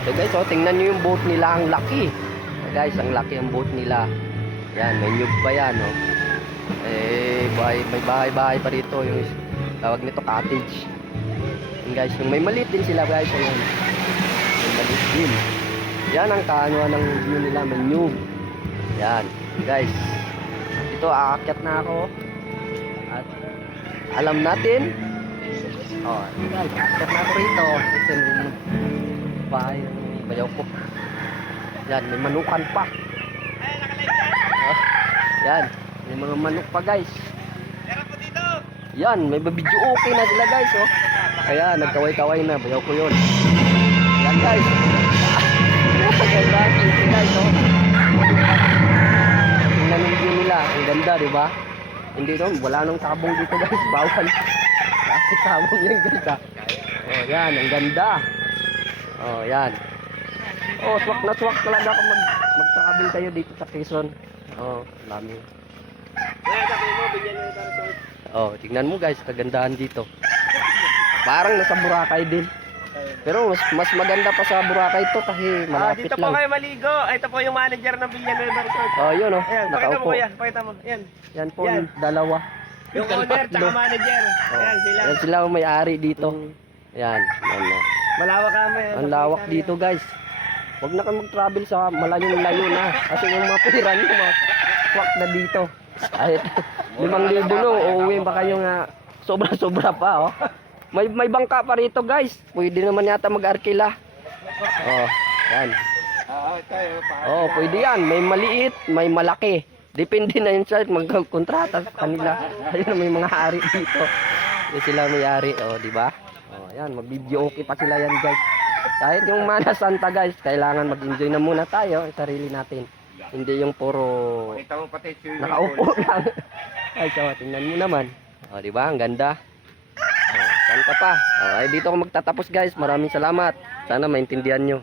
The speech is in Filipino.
So guys, oh, tingnan nyo yung boat nila, ang laki. Guys, ang laki ang boat nila. Yan, may nyug pa yan, oh. May bahay-bahay pa rito, yung tawag nito cottage. Yan guys, yung may maliit din sila guys, ayan. May maliit din. Yan ang kaanuan ng view nila, may nyug. Yan, guys. Ito, aakyat na ako. At alam natin, oh, guys, aakyat na ako rito. Ito yung bahay ng bayaw ko. Yan, may manukan pa. Yan, may mga manok pa guys. Yan, may video okay na sila guys, oh. Kaya nagkaway-kaway na, bayaw ko yun. Yan guys. Ganda, guys, oh. Tingnan yung view nila, ang ganda, di ba? Hindi no, wala nang sabong dito guys, bawal. Bakit sabong yan guys, ah? Oh, yan, ang ganda. Oh, yan. Oh, swak na swak talaga ako mag-travel kayo dito sa Quezon. Oh, lami. Oh, tingnan mo guys, kagandahan dito. Parang nasa Boracay din. Pero mas maganda pa sa Boracay ito kasi malapit dito lang. po kayo maligo. Ito po yung manager ng Villanueva Resort. Oh, yun oh. Ayan, pakita mo Nakaupo. kuya, pakita mo. Ayan. Yan po, Yan. dalawa. Yung owner tsaka manager. Oh. Ayan sila. Yan sila ang may-ari dito. Yan, yan oh. Malawak kami. Ang lawak dito guys. Huwag na kayo mag-travel sa malayong-layo na. Kasi yung mga pera nyo, swak na dito. Kahit 5,000 no, uuwi pa kayo nga sobra-sobra pa, oh. May bangka pa rito guys. Pwede naman yata mag-arkila. Oh, yan. Oh, pwede yan. May maliit, may malaki. Depende na yun sa magkontrata sa kanila. Ayun, may mga hari dito. Yung sila may-ari, oh, di ba? Oh, yan, mag-video okay pa sila yan guys. Kahit yung Mana Santa guys, kailangan mag-enjoy na muna tayo sa sarili natin. Hindi yung puro nakaupo lang. Ay, so, tingnan mo naman. O, di ba? Ang ganda. O, saan ka pa? O, ay, dito ako magtatapos guys. Maraming salamat. Sana maintindihan nyo.